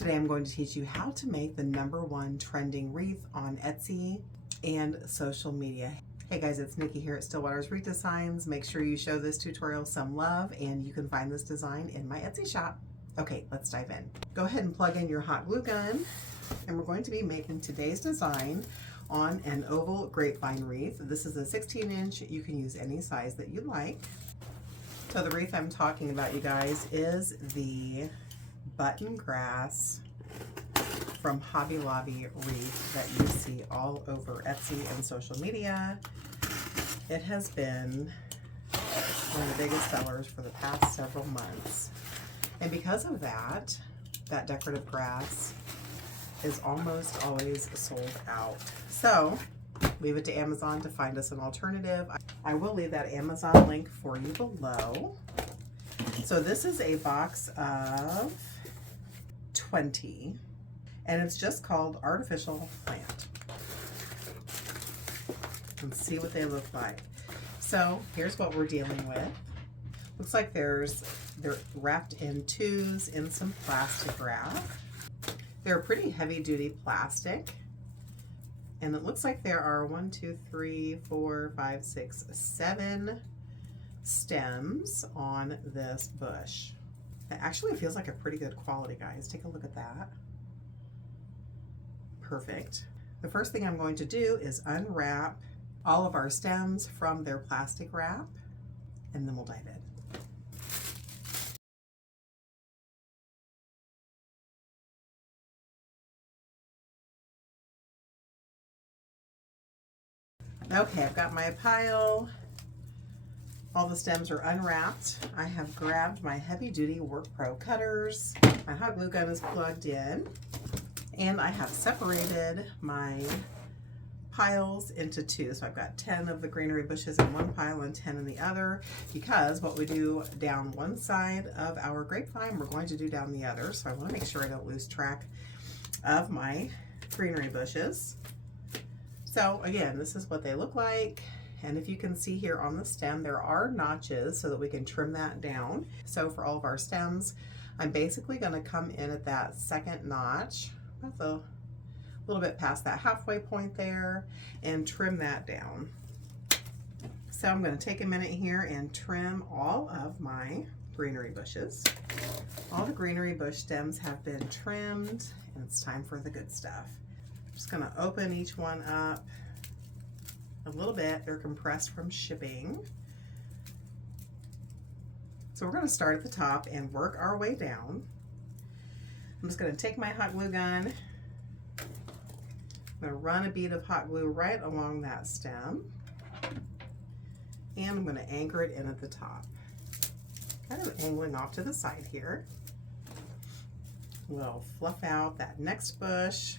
Today I'm going to teach you how to make the #1 trending wreath on Etsy and social media. Hey guys, it's Nikki here at Stillwater's Wreath Designs. Make sure you show this tutorial some love and you can find this design in my Etsy shop. Okay, let's dive in. Go ahead and plug in your hot glue gun, and we're going to be making today's design on an oval grapevine wreath. This is a 16-inch. You can use any size that you like. So the wreath I'm talking about, you guys, is the ButtonGrass from Hobby Lobby wreath that you see all over Etsy and social media. It has been one of the biggest sellers for the past several months. And because of that, that decorative grass is almost always sold out. So leave it to Amazon to find us an alternative. I will leave that Amazon link for you below. So this is a box of 20, and it's just called Artificial Plant. Let's see what they look like. So here's what we're dealing with. Looks like they're wrapped in twos in some plastic wrap. They're pretty heavy duty plastic, and it looks like there are 1, 2, 3, 4, 5, 6, 7 stems on this bush. It actually feels like a pretty good quality, guys. Take a look at that. Perfect. The first thing I'm going to do is unwrap all of our stems from their plastic wrap, and then we'll dive in. Okay, I've got my pile. All the stems are unwrapped. I have grabbed my heavy duty Work Pro cutters. My hot glue gun is plugged in, and I have separated my piles into two. So I've got 10 of the greenery bushes in one pile and 10 in the other, because what we do down one side of our grapevine, we're going to do down the other. So I want to make sure I don't lose track of my greenery bushes. So again, this is what they look like. And if you can see here on the stem, there are notches so that we can trim that down. So for all of our stems, I'm basically going to come in at that second notch, about a little bit past that halfway point there, and trim that down. So I'm going to take a minute here and trim all of my greenery bushes. All the greenery bush stems have been trimmed, and it's time for the good stuff. I'm just going to open each one up a little bit. They're compressed from shipping. So we're going to start at the top and work our way down. I'm just going to take my hot glue gun. I'm going to run a bead of hot glue right along that stem, and I'm going to anchor it in at the top. Kind of angling off to the side here. We'll fluff out that next bush.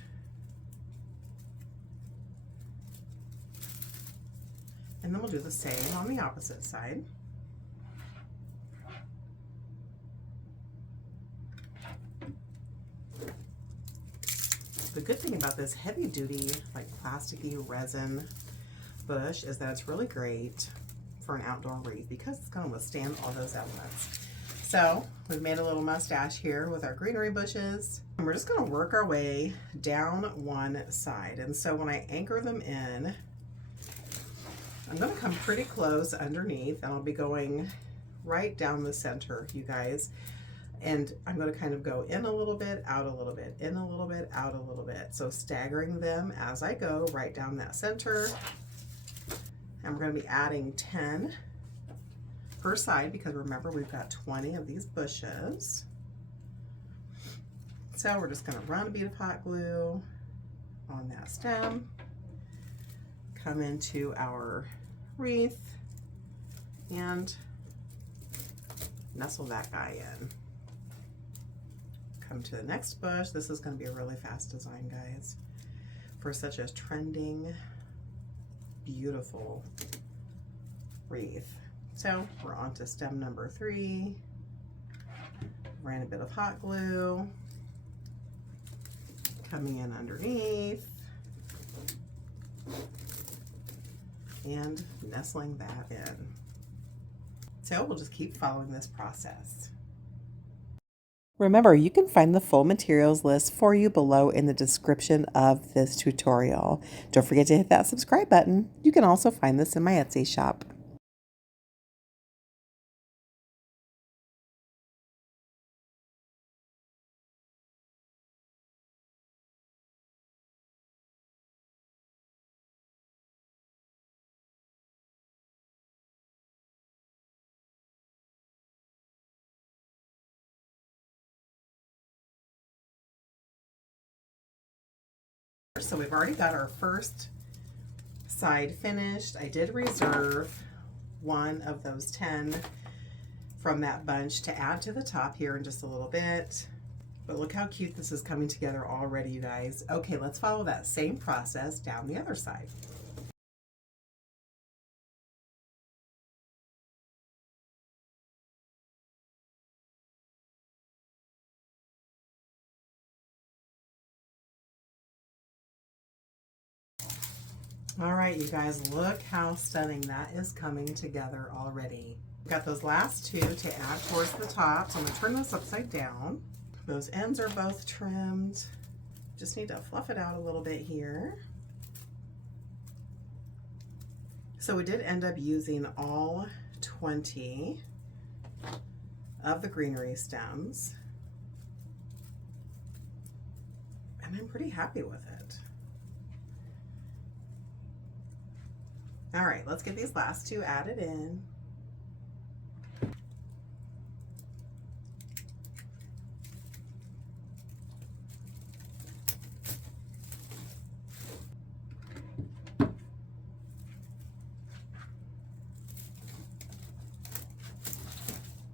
And then we'll do the same on the opposite side. The good thing about this heavy duty, like plasticky resin bush, is that it's really great for an outdoor wreath because it's going to withstand all those elements. So we've made a little mustache here with our greenery bushes, and we're just going to work our way down one side. And so when I anchor them in, I'm going to come pretty close underneath, and I'll be going right down the center, you guys. And I'm going to kind of go in a little bit, out a little bit, in a little bit, out a little bit. So staggering them as I go right down that center. And we're going to be adding 10 per side, because remember, we've got 20 of these bushes. So we're just going to run a bead of hot glue on that stem, come into our wreath, and nestle that guy in. Come to the next bush. This is going to be a really fast design, guys, for such a trending, beautiful wreath. So we're on to stem number 3. Ran a bit of hot glue, coming in underneath, and nestling that in. So we'll just keep following this process. Remember, you can find the full materials list for you below in the description of this tutorial. Don't forget to hit that subscribe button. You can also find this in my Etsy shop. So we've already got our first side finished. I did reserve one of those 10 from that bunch to add to the top here in just a little bit. But look how cute this is coming together already, you guys. Okay, let's follow that same process down the other side. All right, you guys, look how stunning that is coming together already. We've got those last two to add towards the top. So I'm gonna turn this upside down. Those ends are both trimmed. Just need to fluff it out a little bit here. So we did end up using all 20 of the greenery stems. And I'm pretty happy with it. All right, let's get these last two added in.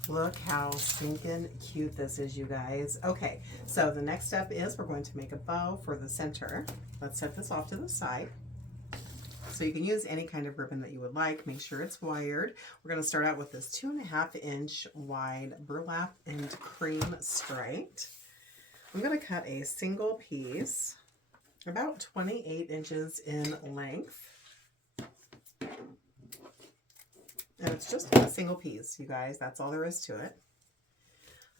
Look how stinking cute this is, you guys. Okay, so the next step is we're going to make a bow for the center. Let's set this off to the side. So you can use any kind of ribbon that you would like. Make sure it's wired. We're going to start out with this 2.5-inch wide burlap and cream striped. I'm going to cut a single piece about 28 inches in length. And it's just a single piece, you guys. That's all there is to it.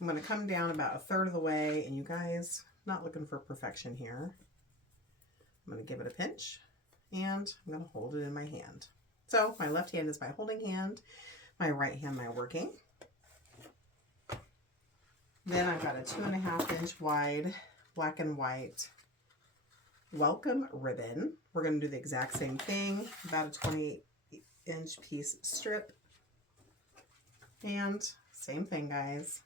I'm going to come down about 1/3 of the way, and you guys, not looking for perfection here. I'm going to give it a pinch, and I'm going to hold it in my hand. So my left hand is my holding hand, my right hand my working. Then I've got a 2.5-inch wide black and white welcome ribbon. We're going to do the exact same thing, about a 28-inch piece strip. And same thing, guys.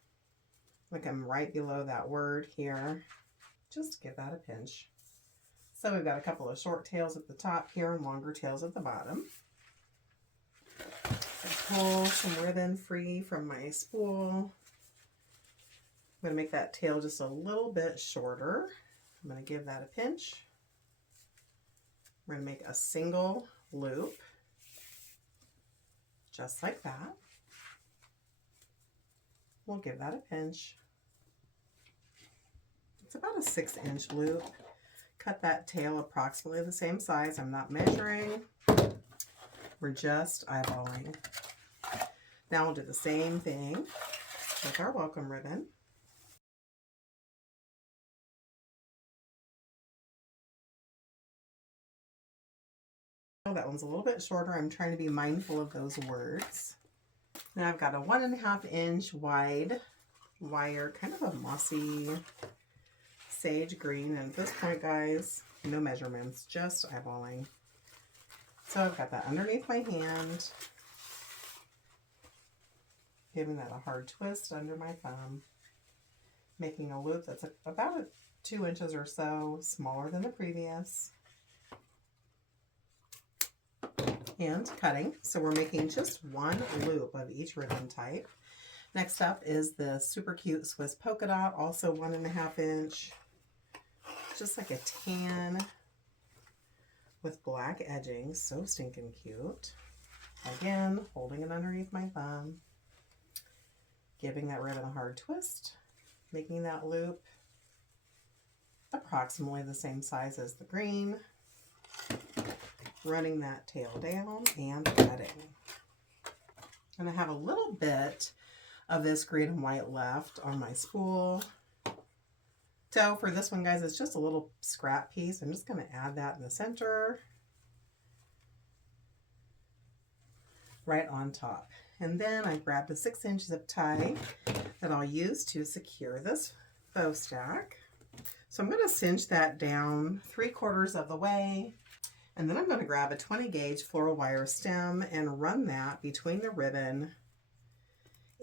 Look, I'm right below that word here. Just give that a pinch. So we've got a couple of short tails at the top here and longer tails at the bottom. I pull some ribbon free from my spool. I'm going to make that tail just a little bit shorter. I'm going to give that a pinch. We're going to make a single loop, just like that. We'll give that a pinch. It's about a 6-inch loop. Cut that tail approximately the same size. I'm not measuring. We're just eyeballing. Now we'll do the same thing with our welcome ribbon. That one's a little bit shorter. I'm trying to be mindful of those words. Now I've got a 1.5-inch wide wire, kind of a mossy sage green. And at this point, guys, no measurements, just eyeballing. So I've got that underneath my hand, giving that a hard twist under my thumb, making a loop that's about 2 inches or so smaller than the previous. And cutting. So we're making just one loop of each ribbon type. Next up is the super cute Swiss polka dot, also 1.5-inch, just like a tan with black edging. So stinking cute. Again, holding it underneath my thumb, giving that ribbon a hard twist, making that loop approximately the same size as the green. Running that tail down and cutting. And I have a little bit of this green and white left on my spool. So for this one, guys, it's just a little scrap piece. I'm just going to add that in the center, right on top. And then I grabbed a 6-inch zip tie that I'll use to secure this bow stack. So I'm going to cinch that down 3/4 of the way. And then I'm going to grab a 20 gauge floral wire stem and run that between the ribbon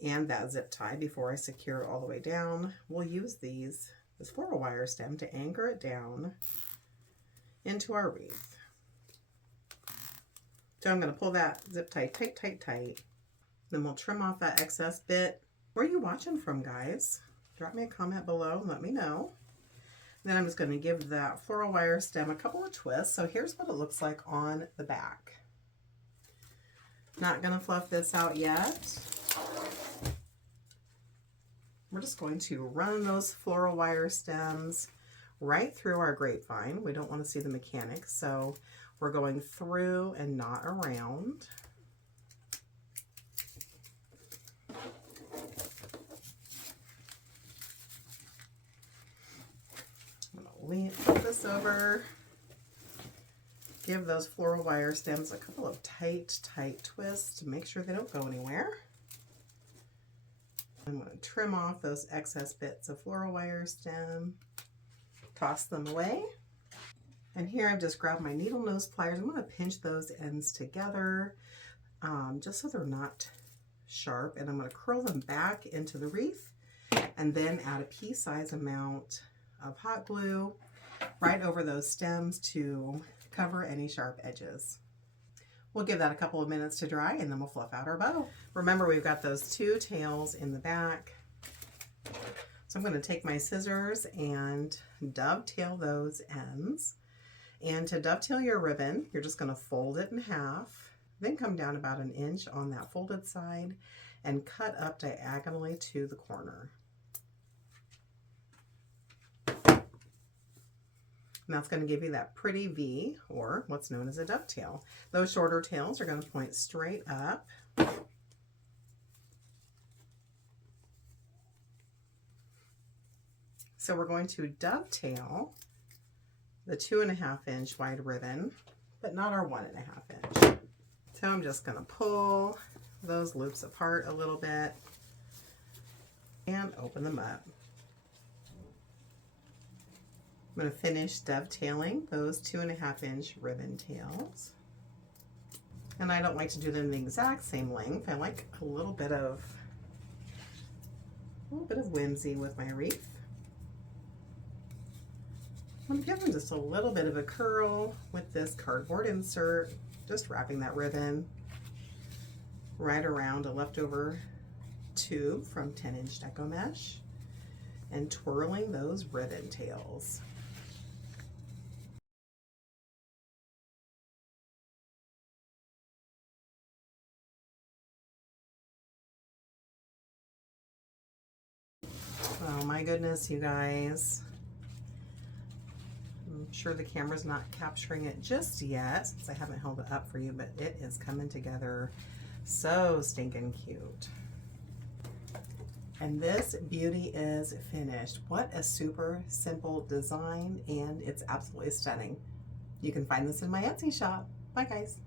and that zip tie before I secure it all the way down. We'll use this floral wire stem to anchor it down into our wreath. So I'm going to pull that zip tie tight, tight, tight. Then we'll trim off that excess bit. Where are you watching from, guys? Drop me a comment below and let me know. Then I'm just going to give that floral wire stem a couple of twists. So here's what it looks like on the back. Not going to fluff this out yet. We're just going to run those floral wire stems right through our grapevine. We don't want to see the mechanics, so we're going through and not around. I'm going to flip this over. Give those floral wire stems a couple of tight, tight twists to make sure they don't go anywhere. I'm going to trim off those excess bits of floral wire stem, toss them away. And here I've just grabbed my needle nose pliers. I'm going to pinch those ends together just so they're not sharp. And I'm going to curl them back into the wreath and then add a pea-size amount of hot glue right over those stems to cover any sharp edges. We'll give that a couple of minutes to dry and then we'll fluff out our bow. Remember, we've got those 2 tails in the back. So I'm going to take my scissors and dovetail those ends. And to dovetail your ribbon, you're just going to fold it in half, then come down about 1 inch on that folded side and cut up diagonally to the corner. And that's going to give you that pretty V, or what's known as a dovetail. Those shorter tails are going to point straight up. So we're going to dovetail the 2.5 inch wide ribbon, but not our 1.5 inch. So I'm just going to pull those loops apart a little bit and open them up. I'm going to finish dovetailing those 2.5 inch ribbon tails. And I don't like to do them the exact same length. I like a little bit of whimsy with my wreath. I'm going to give them just a little bit of a curl with this cardboard insert, just wrapping that ribbon right around a leftover tube from 10-inch deco mesh and twirling those ribbon tails. Oh my goodness, you guys. I'm sure the camera's not capturing it just yet since I haven't held it up for you, but it is coming together so stinking cute. And this beauty is finished. What a super simple design, and it's absolutely stunning. You can find this in my Etsy shop. Bye guys.